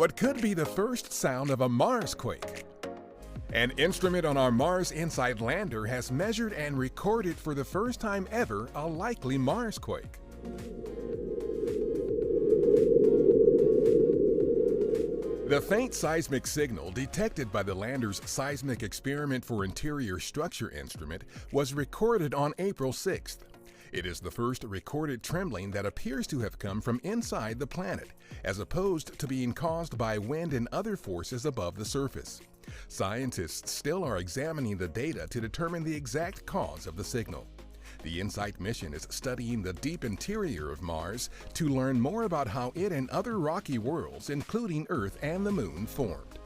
what could be the first sound of a Mars quake. An instrument on our Mars InSight lander has measured and recorded for the first time ever a likely Mars quake. The faint seismic signal detected by the lander's Seismic Experiment for Interior Structure instrument was recorded on April 6th. It is the first recorded trembling that appears to have come from inside the planet, as opposed to being caused by wind and other forces above the surface. Scientists still are examining the data to determine the exact cause of the signal. The InSight mission is studying the deep interior of Mars to learn more about how it and other rocky worlds, including Earth and the Moon, formed.